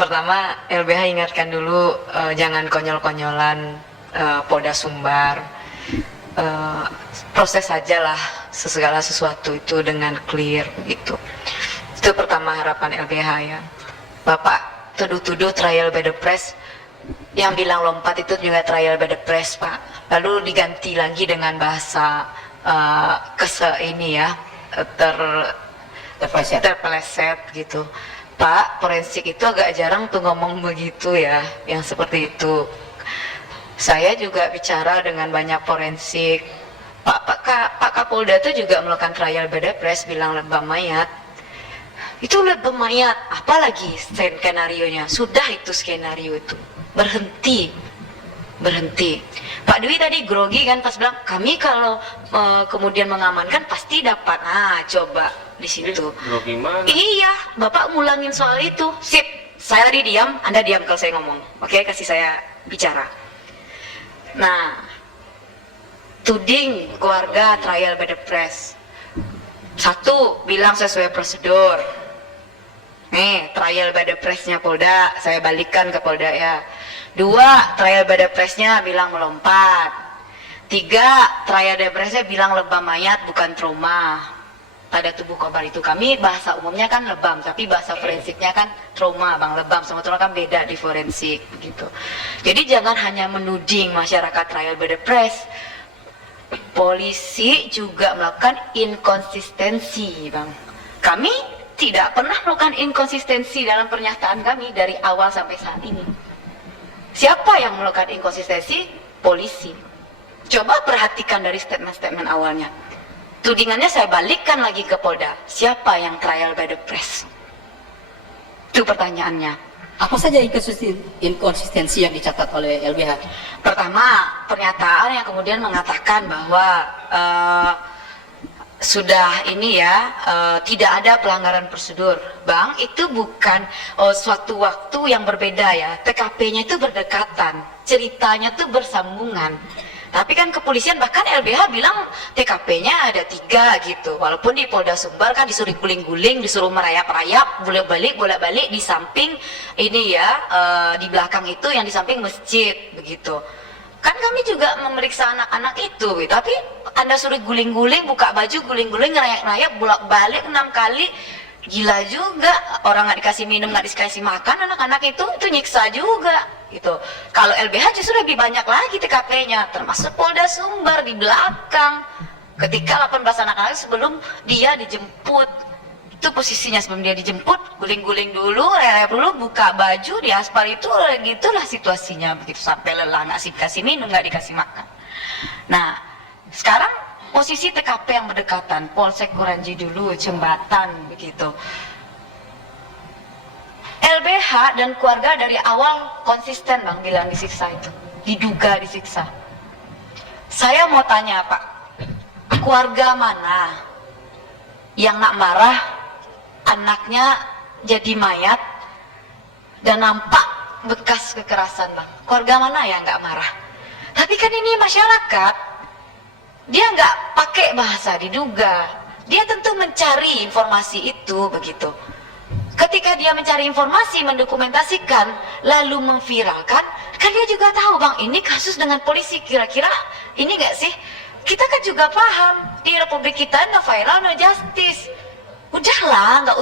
Pertama, LBH ingatkan dulu jangan konyol-konyolan Polda Sumbar. Proses sajalah segala sesuatu itu dengan clear gitu. Itu pertama harapan LBH ya. Bapak tuduh-tuduh trial by the press, yang bilang lompat itu juga trial by the press Pak. Lalu diganti lagi dengan bahasa terpeleset gitu. Pak, forensik itu agak jarang tuh ngomong begitu ya, yang seperti itu. Saya juga bicara dengan banyak forensik. Pak Kapolda itu juga melakukan trial by the press, bilang lebam mayat. Itu lebam mayat, apalagi skenario-nya. Sudah itu skenario itu. Berhenti. Pak Dwi tadi grogi kan pas bilang, kami kalau kemudian mengamankan pasti dapat. Nah, coba di situ. Grogi mana? Iya, Bapak ngulangin soal itu. Sip, saya tadi diam, Anda diam kalau saya ngomong. Oke, kasih saya bicara. Nah, tuding keluarga trial by the press. Satu, bilang sesuai prosedur. Nih, trial by the press-nya Polda, saya balikkan ke Polda ya. Dua, trial by the press-nya bilang melompat. Tiga, trial by the press-nya bilang lebam mayat bukan trauma pada tubuh korban itu. Kami bahasa umumnya kan lebam, tapi bahasa forensiknya kan trauma, Bang. Lebam sama trauma kan beda di forensik begitu. Jadi jangan hanya menuding masyarakat trial by the press. Polisi juga melakukan inkonsistensi, Bang. Kami tidak pernah melakukan inkonsistensi dalam pernyataan kami dari awal sampai saat ini. Siapa yang melakukan inkonsistensi? Polisi. Coba perhatikan dari statement-statement awalnya. Tudingannya saya balikkan lagi ke Polda. Siapa yang trial by the press? Itu pertanyaannya. Apa saja inkonsistensi yang dicatat oleh LBH? Pertama, pernyataan yang kemudian mengatakan bahwa sudah ini ya, tidak ada pelanggaran prosedur. Bang, itu bukan suatu waktu yang berbeda ya. TKP-nya itu berdekatan, ceritanya itu bersambungan. Tapi kan kepolisian, bahkan LBH bilang TKP-nya ada 3 gitu. Walaupun di Polda Sumbar kan disuruh guling-guling, disuruh merayap-rayap, bolak-balik di samping ini ya, di belakang itu yang di samping masjid begitu. Kan kami juga memeriksa anak-anak itu, tapi Anda suruh guling-guling, buka baju, guling-guling, ngerayap-rayap, bolak-balik 6 kali. Gila juga, orang nggak dikasih minum, nggak dikasih makan, anak-anak itu nyiksa juga gitu. Kalau LBH justru lebih banyak lagi TKP-nya, termasuk Polda Sumbar di belakang. Ketika 18 anak-anak sebelum dia dijemput, itu posisinya sebelum dia dijemput, guling-guling dulu, rayap dulu, buka baju di aspal itu, gitulah situasinya begitu sampai lelah, nggak dikasih minum, nggak dikasih makan. Nah, sekarang posisi TKP yang berdekatan, Polsek Kuranji dulu, jembatan begitu. LBH dan keluarga dari awal konsisten Bang bilang disiksa itu, diduga disiksa. Saya mau tanya Pak, keluarga mana yang nggak marah anaknya jadi mayat dan nampak bekas kekerasan Bang? Keluarga mana yang nggak marah? Tapi kan ini masyarakat, dia nggak pakai bahasa diduga, dia tentu mencari informasi itu begitu. Ketika dia mencari informasi, mendokumentasikan, lalu memviralkan, kan dia juga tahu Bang, ini kasus dengan polisi, kira-kira ini nggak sih? Kita kan juga paham di Republik kita no viral no justice. Udahlah, nggak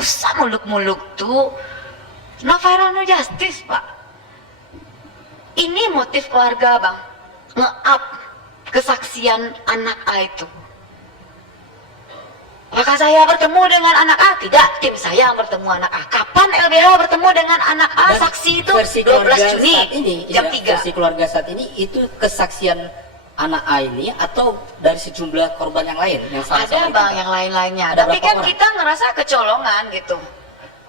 usah muluk-muluk tuh, no viral no justice Pak. Ini motif keluarga Bang, nge-up kesaksian anak A itu. Apakah saya bertemu dengan anak A? Tidak, tim saya bertemu anak A. Kapan LBH bertemu dengan anak A? Dan saksi itu versi 12 Juni saat ini, jam ya, 3. versi keluarga saat ini itu kesaksian anak A ini atau dari sejumlah korban yang lain yang Ada Bang yang lain-lainnya. Ada Tapi berapa kan orang? kita ngerasa kecolongan gitu.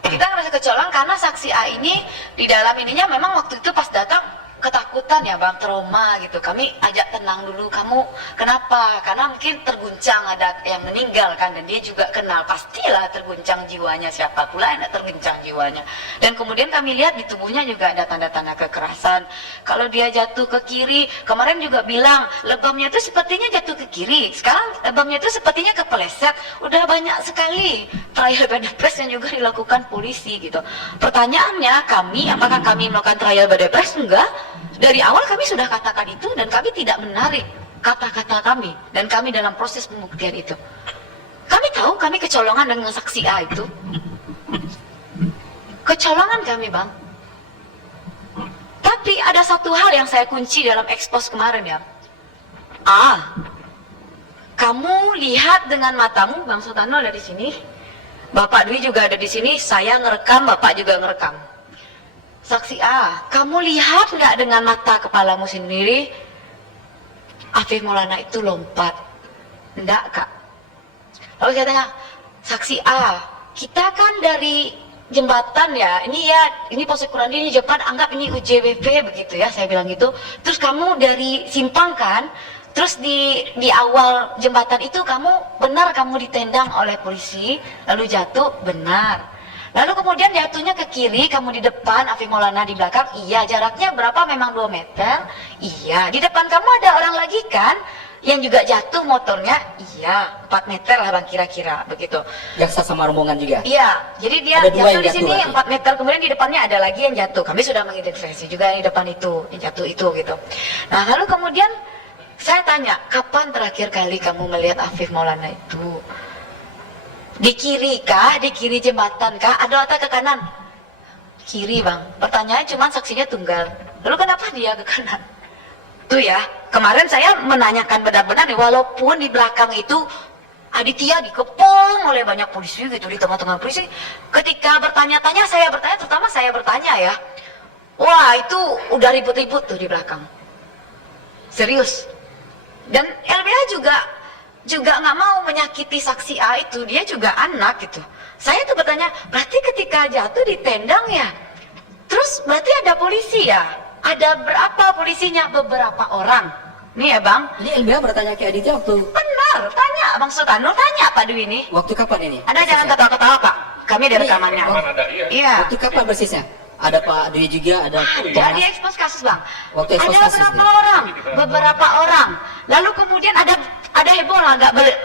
Kita ngerasa kecolongan karena saksi A ini di dalam ininya memang waktu itu pas datang ketakutan ya bang, trauma gitu. Kami ajak tenang dulu, kamu kenapa? Karena mungkin terguncang, ada yang meninggal kan, dan dia juga kenal, pastilah terguncang jiwanya, siapa pula yang tidak terguncang jiwanya. Dan kemudian kami lihat di tubuhnya juga ada tanda-tanda kekerasan. Kalau dia jatuh ke kiri, kemarin juga bilang lebamnya itu sepertinya jatuh ke kiri, sekarang lebamnya itu sepertinya kepeleset. Udah banyak sekali trial by the press yang juga dilakukan polisi gitu. Pertanyaannya, kami apakah kami melakukan trial by the press? Enggak. Dari awal kami sudah katakan itu, dan kami tidak menarik kata-kata kami, dan kami dalam proses pembuktian itu. Kami tahu kami kecolongan dengan saksi A itu. Kecolongan kami bang. Tapi ada satu hal yang saya kunci dalam ekspos kemarin ya. Kamu lihat dengan matamu, Bang Sultano ada di sini, Bapak Dwi juga ada di sini, saya ngerekam, Bapak juga ngerekam. Saksi A, kamu lihat nggak dengan mata kepalamu sendiri Afif Maulana itu lompat? Enggak kak. Lalu saya tanya, saksi A, kita kan dari jembatan ya, ini Polsek Kurandi, ini jembatan, anggap ini UJWP begitu ya, saya bilang gitu. Terus kamu dari simpang kan, terus di awal jembatan itu kamu benar kamu ditendang oleh polisi, lalu jatuh, benar. Lalu kemudian jatuhnya ke kiri, kamu di depan, Afif Maulana di belakang, iya. Jaraknya berapa? Memang 2 meter, iya. Di depan kamu ada orang lagi kan, yang juga jatuh motornya, iya. 4 meter lah bang kira-kira, begitu. Jaksa sama rombongan juga? Iya, jadi dia ada jatuh di jatuh sini lagi. 4 meter, kemudian di depannya ada lagi yang jatuh. Kami sudah mengidentifikasi juga yang di depan itu, yang jatuh itu gitu. Nah lalu kemudian saya tanya, kapan terakhir kali kamu melihat Afif Maulana itu? Di kiri kah? Di kiri jembatan kah? Ada atau ke kanan? Kiri bang. Pertanyaannya cuma saksinya tunggal. Lalu kenapa dia ke kanan? Tuh ya, kemarin saya menanyakan benar-benar nih, walaupun di belakang itu Aditya dikepung oleh banyak polisi gitu, di tengah-tengah polisi. Ketika bertanya-tanya, terutama saya bertanya ya, wah itu udah ribut-ribut tuh di belakang. Serius. Dan LBH juga nggak mau menyakiti saksi A itu, dia juga anak gitu. Saya tuh bertanya, berarti ketika jatuh ditendang ya, terus berarti ada polisi ya? Ada berapa polisinya? Beberapa orang. Nih ya bang. Ini LBH bertanya ke Aditya waktu? Benar, tanya Bang Sultano, tanya Pak Dwi ini. Waktu kapan ini? Anda jangan ketawa-ketawa Pak, kami ada Ini, rekamannya. iya. Waktu kapan persisnya? Ada Pak Dwi juga, ada Jadi ekspos kasus bang. Waktu ekspos Ada kasus beberapa nih. orang, beberapa orang. Lalu kemudian ada heboh lah,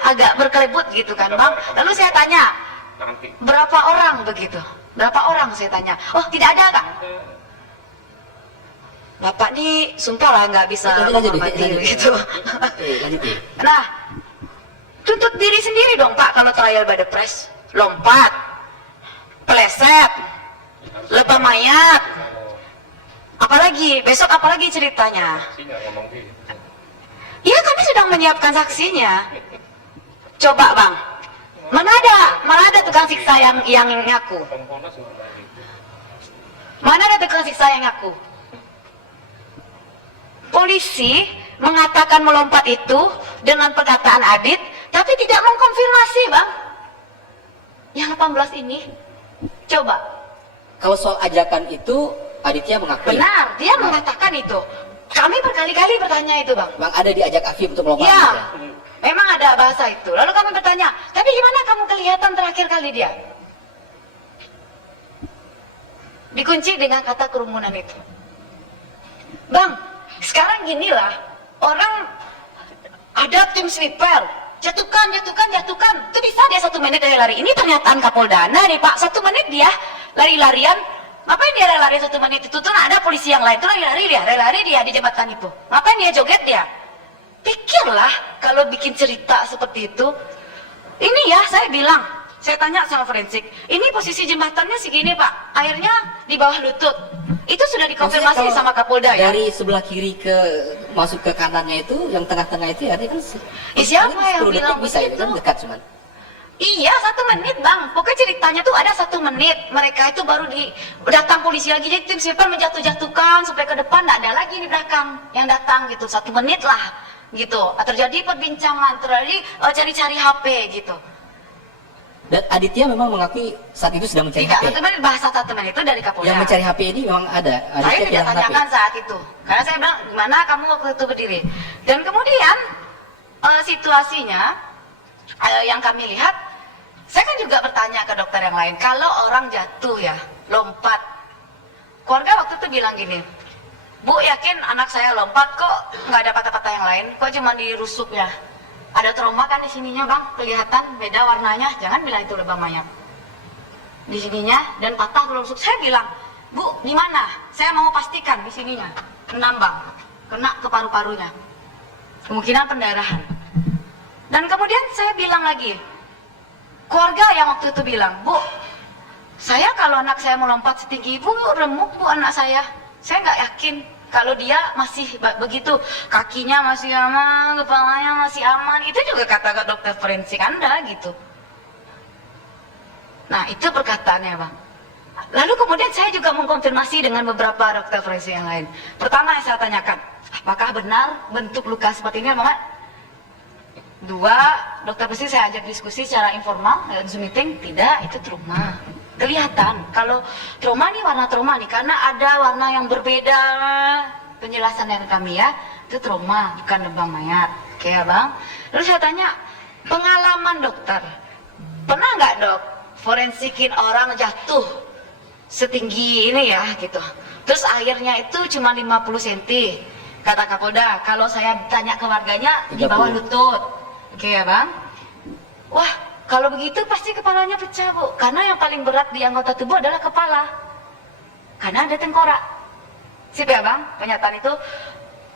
agak berkelebut gitu kan bang. Lalu saya tanya, berapa orang begitu? Berapa orang saya tanya? Oh tidak ada kak. Bapak nih sumpah lah nggak bisa menghormati begitu. Lanjut. Nah, tuntut diri sendiri dong Pak kalau trial by the press. Lompat, peleset, lebam mayat. Apalagi, besok apalagi ceritanya? Iya kami sedang menyiapkan saksinya. Coba Bang, mana ada tukang siksa yang ngaku? Mana ada tukang siksa yang ngaku? Polisi mengatakan melompat itu dengan perkataan Adit, tapi tidak mengkonfirmasi bang. Yang 18 ini, coba. Kalau soal ajakan itu Aditya mengakui. Benar, dia mengatakan itu. Kami berkali-kali bertanya itu bang. Bang ada diajak Afif untuk melompat. Ya, gitu? memang ada bahasa itu. Lalu kami bertanya, tapi gimana kamu kelihatan terakhir kali dia? Dikunci dengan kata kerumunan itu. Bang, sekarang ginilah, orang ada tim sweeper, jatuhkan, itu bisa dia 1 menit dari lari. Ini pernyataan Kapoldana nih Pak, 1 menit dia lari-larian. Ngapain dia lari 1 menit itu? Tuh ada polisi yang lain, tuh lari-lari dia di jembatan itu. Ngapain dia joget dia? Pikirlah kalau bikin cerita seperti itu. Ini ya saya bilang, saya tanya sama forensik, ini posisi jembatannya segini Pak, airnya di bawah lutut. Itu sudah dikonfirmasi Maksudnya sama Kapolda ya. Dari sebelah kiri ke masuk ke kanannya itu, yang tengah-tengah itu ya, kan Siapa yang 10 bilang detik bisa itu begitu? kan dekat cuman. Iya 1 menit bang, pokoknya ceritanya tuh ada 1 menit. Mereka itu baru datang polisi lagi, jadi tim sweeper menjatuh-jatuhkan sampai ke depan, nggak ada lagi di belakang yang datang gitu. 1 menit lah gitu. Terjadi perbincangan, terjadi cari-cari HP gitu. Dan Aditya memang mengakui saat itu sedang mencari Tidak, HP. teman bahasa teman itu dari Kapolda. Yang mencari HP ini memang ada. Saya Aditya tidak kehilangan HP. tanyakan saat itu, karena saya bilang gimana kamu waktu itu berdiri. Dan kemudian situasinya yang kami lihat, saya kan juga bertanya ke dokter yang lain, kalau orang jatuh ya, lompat, keluarga waktu itu bilang gini, Bu yakin anak saya lompat kok nggak ada patah-patah yang lain, kok cuma dirusuk ya? Ada trauma kan di sininya bang, kelihatan beda warnanya, jangan bilang itu lebam mayat. Di sininya dan patah kalau rusuk, saya bilang, Bu di mana? Saya mau pastikan di sininya, enam bang, kena ke paru-parunya, kemungkinan pendarahan. Dan kemudian saya bilang lagi, keluarga yang waktu itu bilang, Bu, saya kalau anak saya melompat setinggi ibu, remuk bu anak saya nggak yakin. Kalau dia masih begitu, kakinya masih aman, kepalanya masih aman, itu juga kata dokter forensik Anda gitu. Nah itu perkataannya bang. Lalu kemudian saya juga mengkonfirmasi dengan beberapa dokter forensik yang lain. Pertama yang saya tanyakan, apakah benar bentuk luka seperti ini Mama? Dua, dokter forensik saya ajak diskusi secara informal, Zoom meeting, tidak, itu trauma. Kelihatan kalau trauma nih warna trauma nih karena ada warna yang berbeda, penjelasan dari kami ya, itu trauma bukan lebam mayat. Oke ya bang. Lalu saya tanya, pengalaman dokter, pernah nggak dok forensikin orang jatuh setinggi ini ya gitu, terus airnya itu cuma 50 cm, kata Kapolda. Kalau saya tanya ke warganya di bawah lutut. Oke ya bang. Wah, kalau begitu pasti kepalanya pecah bu, karena yang paling berat di anggota tubuh adalah kepala, karena ada tengkorak. Sip ya bang, pernyataan itu.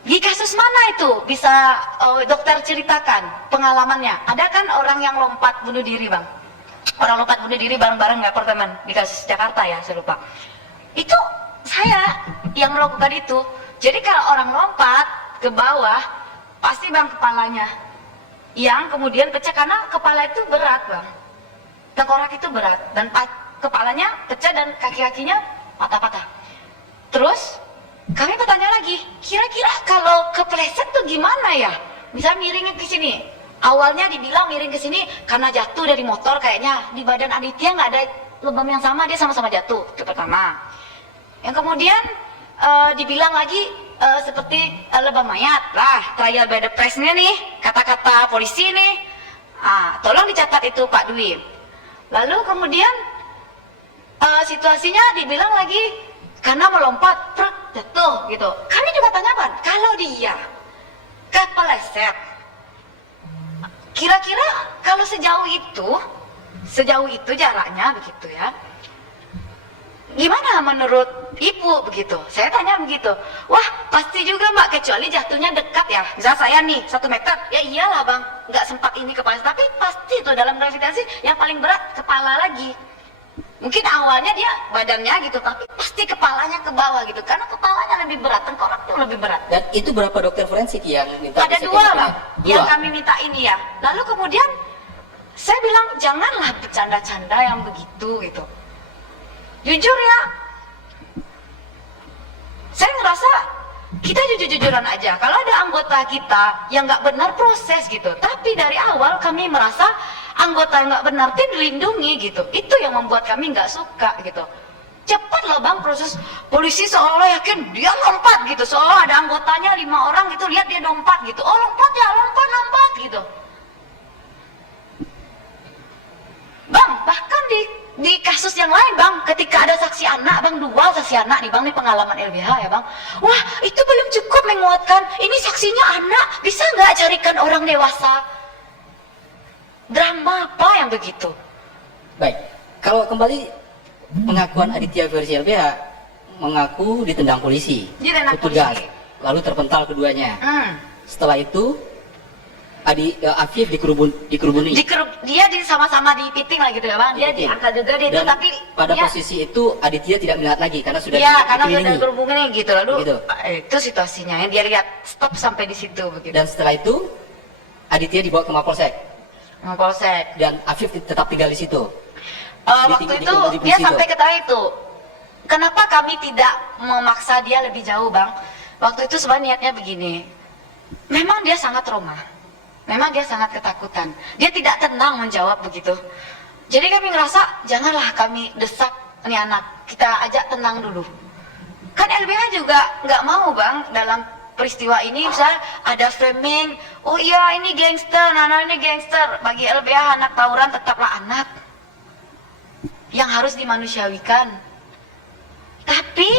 Di kasus mana itu bisa dokter ceritakan pengalamannya? Ada kan orang yang lompat bunuh diri bang, orang lompat bunuh diri bareng-bareng di apartemen di kasus Jakarta ya, saya lupa. Itu saya yang melakukan itu. Jadi kalau orang lompat ke bawah, pasti bang kepalanya yang kemudian pecah karena kepala itu berat bang, tengkorak itu berat dan kepalanya pecah dan kaki-kakinya patah-patah. Terus kami bertanya lagi, kira-kira kalau kepleset tuh gimana ya? Bisa miringin ke sini. Awalnya dibilang miring ke sini karena jatuh dari motor, kayaknya di badan Aditya nggak ada lebam yang sama, dia sama-sama jatuh. Itu pertama. Yang kemudian dibilang lagi seperti lebam mayat lah, trial by the press-nya nih, kata-kata polisi nih, tolong dicatat itu Pak Dwi. Lalu kemudian situasinya dibilang lagi karena melompat jatuh gitu. Kami juga tanyakan, kalau dia kepleset, kira-kira kalau sejauh itu jaraknya begitu ya, gimana menurut ibu begitu? Saya tanya begitu. Wah pasti juga mbak, kecuali jatuhnya dekat ya. Misal saya nih 1 meter, ya iyalah bang, nggak sempat ini kepala. Tapi pasti itu dalam gravitasi yang paling berat kepala lagi. Mungkin awalnya dia badannya gitu, tapi pasti kepalanya ke bawah gitu. Karena kepalanya lebih berat, tengkorak itu lebih berat. Dan itu berapa dokter forensik yang minta? Ada 2 bang, yang kami minta ini ya. Lalu kemudian saya bilang janganlah bercanda-canda yang begitu gitu. Jujur ya, saya ngerasa kita jujur-jujuran aja. Kalau ada anggota kita yang nggak benar, proses gitu. Tapi dari awal kami merasa anggota yang nggak benar itu dilindungi gitu. Itu yang membuat kami nggak suka gitu. Cepat loh bang proses, polisi seolah yakin dia lompat gitu. Seolah ada anggotanya 5 orang gitu, lihat dia lompat gitu. Oh lompat ya, lompat gitu. Bang, bahkan di kasus yang lain bang, ketika ada saksi anak bang, 2 saksi anak nih bang, ini pengalaman LBH ya bang. Wah itu belum cukup menguatkan, ini saksinya anak, bisa nggak carikan orang dewasa? Drama apa yang begitu? Baik, kalau kembali pengakuan Aditya versi LBH, mengaku ditendang polisi, Ditendang petugas, polisi. lalu terpental keduanya. Setelah itu Afif dikerubuni. Dia sama-sama dipiting lah gitu ya bang. Dia diangkat juga dia itu, Dan tapi pada dia, posisi itu Aditya tidak melihat lagi karena sudah ya karena dikelilingi. sudah berhubungan gitu. Lalu Begitu. itu situasinya yang dia lihat stop sampai di situ begitu. Dan setelah itu Aditya dibawa ke Mapolsek Mapolsek. dan Afif tetap tinggal di situ. Waktu itu dia sampai ke tahap itu. Kenapa kami tidak memaksa dia lebih jauh bang? Waktu itu sebenarnya niatnya begini. Memang dia sangat trauma. Memang dia sangat ketakutan. Dia tidak tenang menjawab begitu. Jadi kami ngerasa janganlah kami desak ini anak, kita ajak tenang dulu. Kan LBH juga nggak mau bang dalam peristiwa ini misalnya ada framing, oh iya ini gangster, Nana ini gangster. Bagi LBH anak tawuran tetaplah anak yang harus dimanusiawikan. Tapi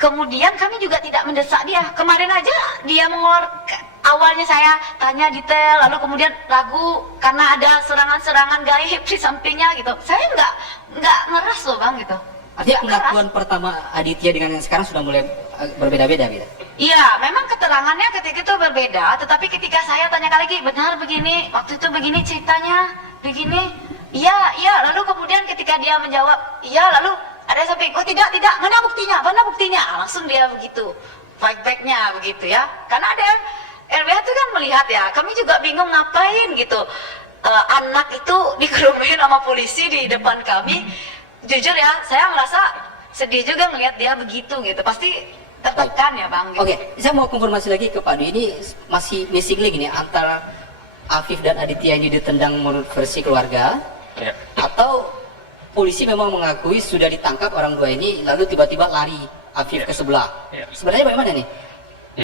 kemudian kami juga tidak mendesak dia. Kemarin aja dia mengeluarkan, awalnya saya tanya detail, lalu kemudian ragu karena ada serangan-serangan gaib di sampingnya gitu. Saya nggak ngeras loh bang gitu. Artinya Nggak keras. pengakuan pertama Aditya dengan yang sekarang sudah mulai berbeda-beda gitu. Iya, memang keterangannya ketika itu berbeda, tetapi ketika saya tanya lagi, benar begini, waktu itu begini ceritanya, begini, iya, lalu kemudian ketika dia menjawab, iya, lalu ada samping, oh tidak, mana buktinya, langsung dia begitu, fight back-nya begitu ya, karena ada LBH itu kan melihat ya, kami juga bingung ngapain gitu, anak itu dikerumunin sama polisi di depan kami, jujur ya, saya merasa sedih juga ngelihat dia begitu gitu, pasti tertekan ya bang gitu. Oke, saya mau konfirmasi lagi ke Pak Dwi, ini masih missing link ini antara Afif dan Aditya ini ditendang menurut versi keluarga, Ya. atau polisi memang mengakui sudah ditangkap orang dua ini lalu tiba-tiba lari Afif Ya. ke sebelah. Ya. Sebenarnya bagaimana nih?